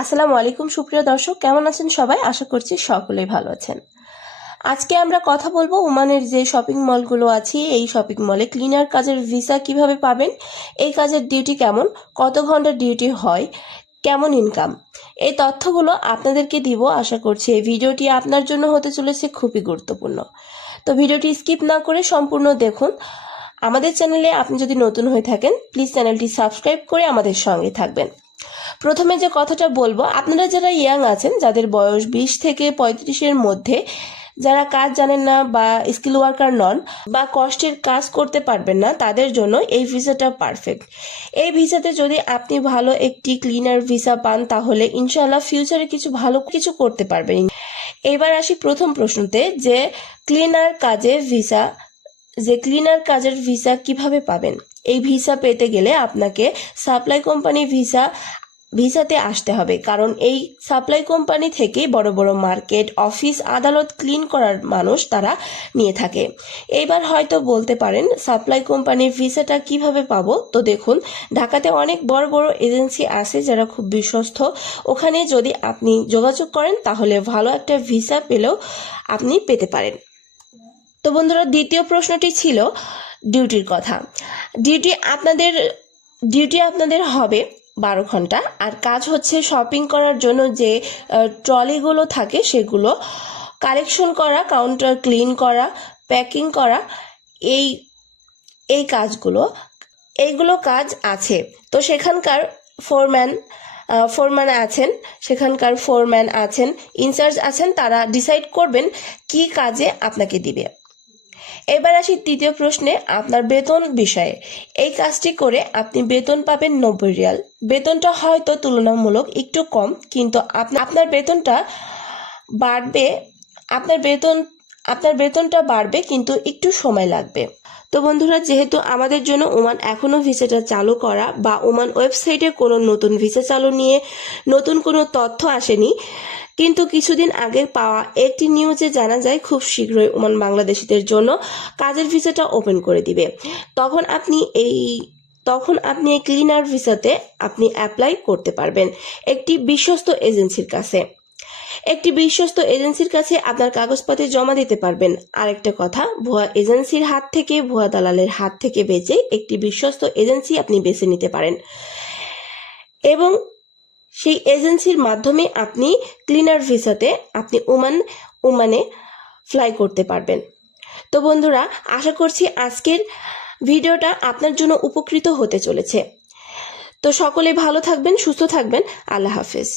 আসসালামু আলাইকুম, সুপ্রিয় দর্শক। কেমন আছেন সবাই? আশা করছি সকলেই ভালো আছেন। আজকে আমরা কথা বলব ওমানের যে শপিং মলগুলো আছে, এই শপিং মলে ক্লিনার কাজের ভিসা কীভাবে পাবেন, এই কাজের ডিউটি কেমন, কত ঘণ্টার ডিউটি হয়, কেমন ইনকাম, এই তথ্যগুলো আপনাদেরকে দিব। আশা করছি এই ভিডিওটি আপনার জন্য হতে চলেছে খুবই গুরুত্বপূর্ণ। তো ভিডিওটি স্কিপ না করে সম্পূর্ণ দেখুন। আমাদের চ্যানেলে আপনি যদি নতুন হয়ে থাকেন, প্লিজ চ্যানেলটি সাবস্ক্রাইব করে আমাদের সঙ্গে থাকবেন। প্রথমে যে কথাটা বলব, আপনারা যারা ইয়াং আছেন, যাদের বয়স বিশ থেকে পঁয়ত্রিশের মধ্যে, যারা কাজ জানেন না বা স্কিল ওয়ার্কার নন বা কষ্টের কাজ করতে পারবেন না, তাদের জন্য এই ভিসাটা পারফেক্ট এই ভিসাতে যদি আপনি ভালো একটি ক্লিনার ভিসা পান, তাহলে ইনশাল্লাহ ফিউচারে কিছু ভালো কিছু করতে পারবেন। এবার আসি প্রথম প্রশ্নতে, যে ক্লিনার কাজে ভিসা, যে ক্লিনার কাজের ভিসা কীভাবে পাবেন? এই ভিসা পেতে গেলে আপনাকে সাপ্লাই কোম্পানি ভিসা, ভিসাতে আসতে হবে। কারণ এই সাপ্লাই কোম্পানি থেকেই বড় বড় মার্কেট অফিস আদালত ক্লিন করার মানুষ তারা নিয়ে থাকে। এইবার হয়তো বলতে পারেন সাপ্লাই কোম্পানির ভিসাটা কীভাবে পাব? তো দেখুন, ঢাকাতে অনেক বড় বড় এজেন্সি আছে যারা খুব বিশ্বস্ত। ওখানে যদি আপনি যোগাযোগ করেন, তাহলে ভালো একটা ভিসা পেলেও আপনি পেতে পারেন। তো বন্ধুরা, দ্বিতীয় প্রশ্নটি ছিল ডিউটির কথা। ডিউটি আপনাদের ডিউটি আপনাদের হবে বারো ঘণ্টা। আর কাজ হচ্ছে শপিং করার জন্য যে ট্রলিগুলো থাকে সেগুলো কালেকশন করা কাউন্টার ক্লিন করা প্যাকিং করা, এই এই কাজগুলো, এইগুলো কাজ আছে। তো সেখানকার ফোরম্যান ফোরম্যান আছেন, সেখানকার ফোরম্যান আছেন ইনচার্জ আছেন, তারা ডিসাইড করবেন কি কাজে আপনাকে দিবে। এবার আসি তৃতীয় প্রশ্নে আপনার বেতন বিষয়ে। এই কাজটি করে আপনি বেতন পাবেন নব্বই রিয়াল। বেতনটা হয়তো তুলনামূলক একটু কম, কিন্তু আপনার বেতনটা বাড়বে, আপনার বেতন আপনার বেতনটা বাড়বে, কিন্তু একটু সময় লাগবে। তো বন্ধুরা, যেহেতু আমাদের জন্য ওমান এখনও ভিসাটা চালু করা বা ওমান ওয়েবসাইটে কোনো নতুন ভিসা চালু নিয়ে নতুন কোনো তথ্য আসেনি কিন্তু কিছুদিন আগে পাওয়া একটি নিউজে জানা যায়, খুব শীঘ্রই ওমান বাংলাদেশিদের জন্য কাজের ভিসাটা ওপেন করে দিবে। তখন আপনি এই, তখন আপনি এই ক্লিনার ভিসাতে আপনি অ্যাপ্লাই করতে পারবেন একটি বিশ্বস্ত এজেন্সির কাছে। একটি বিশ্বস্ত এজেন্সির কাছে আপনার কাগজপাতি জমা দিতে পারবেন। আরেকটা কথা, ভুয়া এজেন্সির হাত থেকে, ভুয়া দালালের হাত থেকে বেঁচে একটি বিশ্বস্ত এজেন্সি আপনি বেছে নিতে পারেন। এবং সেই এজেন্সির মাধ্যমে আপনি ক্লিনার ভিসাতে আপনি ওমান, ওমানে ফ্লাই করতে পারবেন। তো বন্ধুরা, আশা করছি আজকের ভিডিওটা আপনার জন্য উপকৃত হতে চলেছে। তো সকলে ভালো থাকবেন, সুস্থ থাকবেন। আল্লাহ হাফেজ।